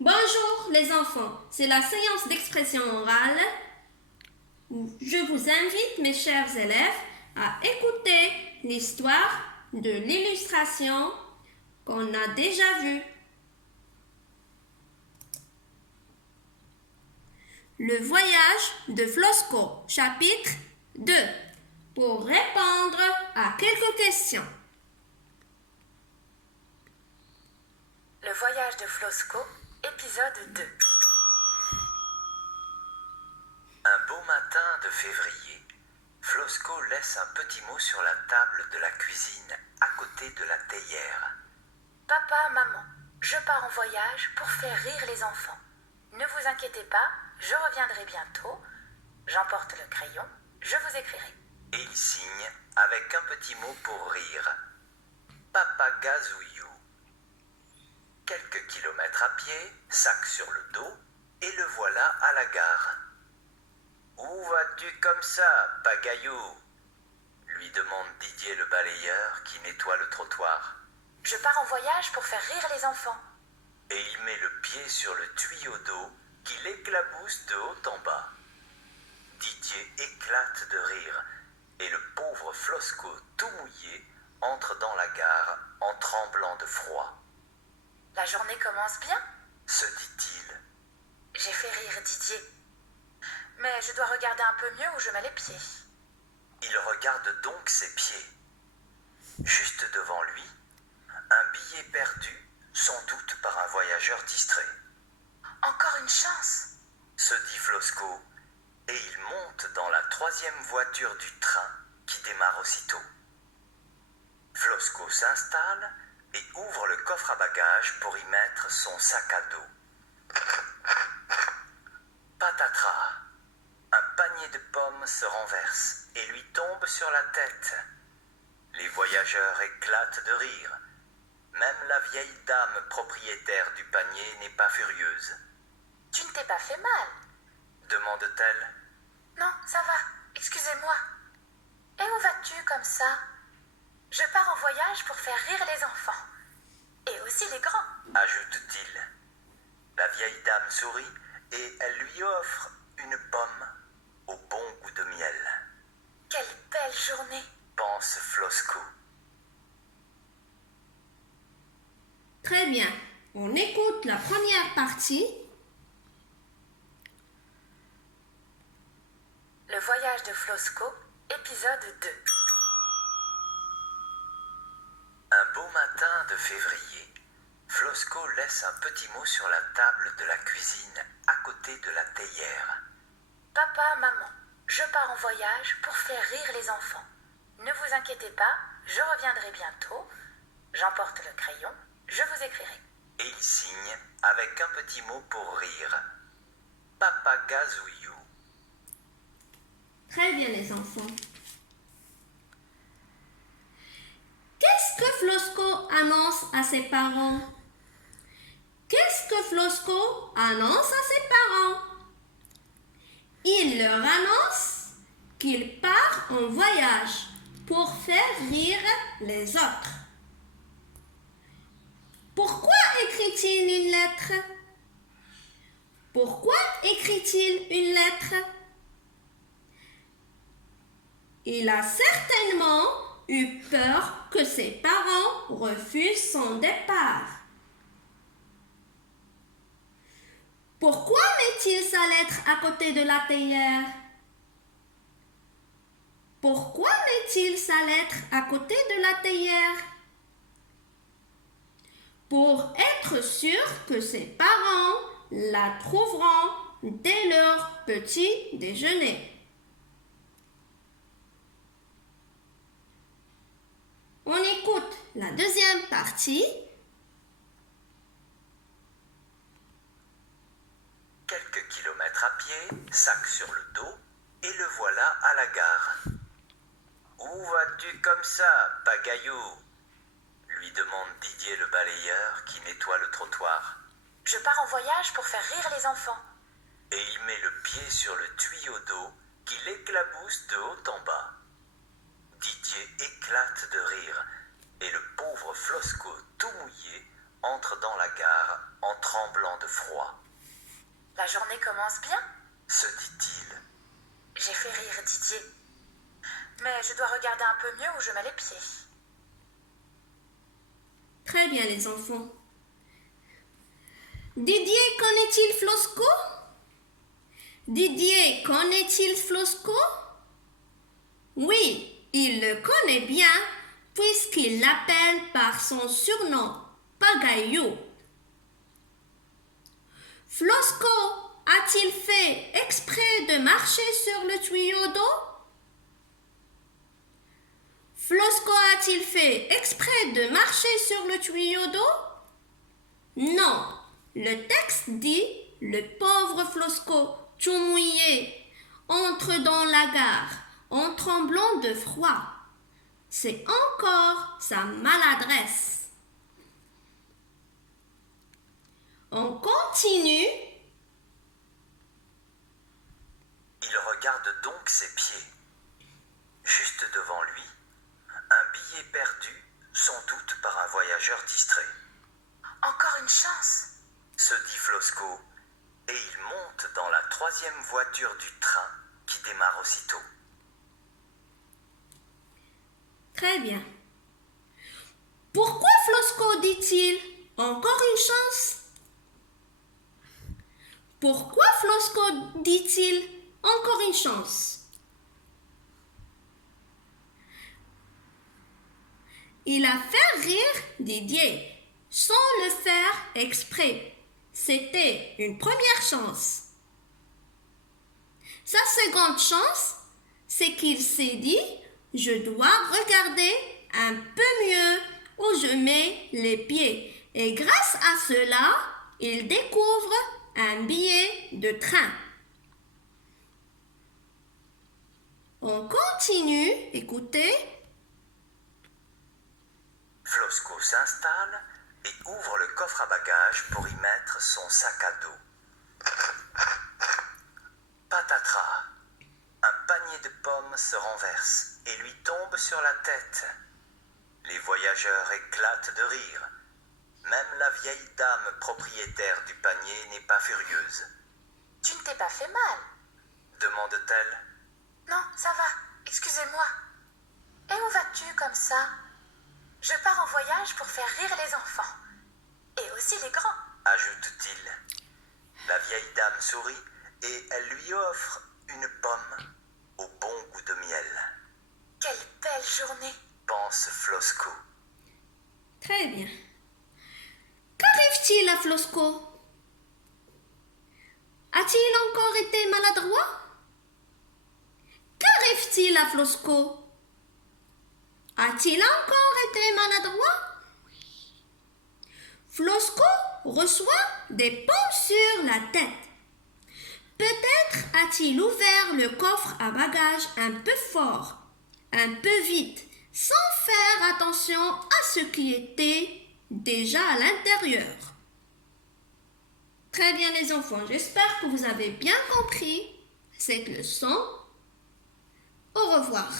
Bonjour les enfants, c'est la séance d'expression orale. Je vous invite, mes chers élèves, à écouter l'histoire de l'illustration qu'on a déjà vue. Le voyage de Flosco, chapitre 2, pour répondre à quelques questions. Le voyage de Flosco, épisode 2. Un beau matin de février, Flosco laisse un petit mot sur la table de la cuisine à côté de la théière. Papa, maman, je pars en voyage pour faire rire les enfants. Ne vous inquiétez pas, je reviendrai bientôt. J'emporte le crayon, je vous écrirai. Et il signe avec un petit mot pour rire. Papa Gazouillou. Quelques kilomètres à pied, sac sur le dos, et le voilà à la gare. Où vas-tu comme ça, pagaillou? Lui demande Didier le balayeur qui nettoie le trottoir. Je pars en voyage pour faire rire les enfants. Et il met le pied sur le tuyau d'eau qui l'éclabousse de haut en bas. Didier éclate de rire et le pauvre Flosco, tout mouillé, entre dans la gare en tremblant de froid. La journée commence bien, Se dit-il. j'ai fait rire Didier. Mais je dois regarder un peu mieux où je mets les pieds. Il regarde donc ses pieds. Juste devant lui, un billet perdu, sans doute par un voyageur distrait. Encore une chance. Se dit Flosco, et il monte dans la troisième voiture du train qui démarre aussitôt. Flosco s'installe et ouvre le coffre à bagages pour y mettre son sac à dos. Patatras! Un panier de pommes se renverse et lui tombe sur la tête. Les voyageurs éclatent de rire. Même la vieille dame propriétaire du panier n'est pas furieuse. Tu ne t'es pas fait mal. Demande-t-elle. Non, ça va, excusez-moi. Et où vas-tu comme ça? Je pars en voyage pour faire rire les enfants. Et aussi les grands. Ajoute-t-il. La vieille dame sourit et elle lui offre une pomme au bon goût de miel. Quelle belle journée. Pense Flosco. Très bien, on écoute la première partie. Le voyage de Flosco, épisode 2. Un beau matin de février, Flosco laisse un petit mot sur la table de la cuisine à côté de la théière. Papa, maman, je pars en voyage pour faire rire les enfants. Ne vous inquiétez pas, je reviendrai bientôt. J'emporte le crayon, je vous écrirai. Et il signe avec un petit mot pour rire. Papa Gazouillou. Très bien les enfants. Qu'est-ce que Flosco annonce à ses parents? Qu'est-ce que Flosco annonce à ses parents? Il leur annonce qu'il part en voyage pour faire rire les autres. Pourquoi écrit-il une lettre? Pourquoi écrit-il une lettre? Il a certainement eu peur que ses parents refusent son départ. Pourquoi met-il sa lettre à côté de la théière? Pourquoi met-il sa lettre à côté de la théière? Pour être sûr que ses parents la trouveront dès leur petit déjeuner. On écoute la deuxième partie. Quelques kilomètres à pied, sac sur le dos, et le voilà à la gare. Où vas-tu comme ça, pagaillou? Lui demande Didier le balayeur qui nettoie le trottoir. Je pars en voyage pour faire rire les enfants. Et il met le pied sur le tuyau d'eau qui l'éclabousse de haut en bas. Didier éclate de rire et le pauvre Flosco, tout mouillé, entre dans la gare en tremblant. tremblant de froid. La journée commence bien. Se dit-il. J'ai fait rire Didier. Mais je dois regarder un peu mieux où je mets les pieds. Très bien, les enfants. Didier connaît-il Flosco? Didier connaît-il Flosco? Oui, il le connaît bien puisqu'il l'appelle par son surnom, Pagayou. Flosco a-t-il fait exprès de marcher sur le tuyau d'eau? Flosco a-t-il fait exprès de marcher sur le tuyau d'eau? Non. Le texte dit « Le pauvre Flosco, tout mouillé, entre dans la gare en tremblant de froid. » C'est encore sa maladresse. On continue. Il regarde donc ses pieds. Juste devant lui, un billet perdu, sans doute par un voyageur distrait. Encore une chance. Se dit Flosco, et il monte dans la 3e voiture du train qui démarre aussitôt. Très bien. Pourquoi Flosco dit-il « Encore une chance » Pourquoi Flosco dit-il « Encore une chance » Il a fait rire Didier sans le faire exprès. C'était une première chance. Sa seconde chance, c'est qu'il s'est dit « Je dois regarder un peu mieux où je mets les pieds. » Et grâce à cela, il découvre un billet de train. On continue, écoutez. Flosco s'installe et ouvre le coffre à bagages pour y mettre son sac à dos. Patatras! Un panier de pommes se renverse et lui tombe sur la tête. Les voyageurs éclatent de rire. Même la vieille dame propriétaire du panier n'est pas furieuse. « Tu ne t'es pas fait mal? » demande-t-elle. « Non, ça va. Excusez-moi. Et où vas-tu comme ça? Je pars en voyage pour faire rire les enfants. Et aussi les grands. » ajoute-t-il. La vieille dame sourit et elle lui offre une pomme au bon goût de miel. « Quelle belle journée !» pense Flosco. Très bien. Qu'arrive-t-il à Flosco? A-t-il encore été maladroit? Qu'arrive-t-il à Flosco? A-t-il encore été maladroit? Flosco reçoit des pommes sur la tête. Peut-être a-t-il ouvert le coffre à bagages un peu fort, un peu vite, sans faire attention à ce qui était déjà à l'intérieur. Très bien les enfants, j'espère que vous avez bien compris cette leçon. Au revoir.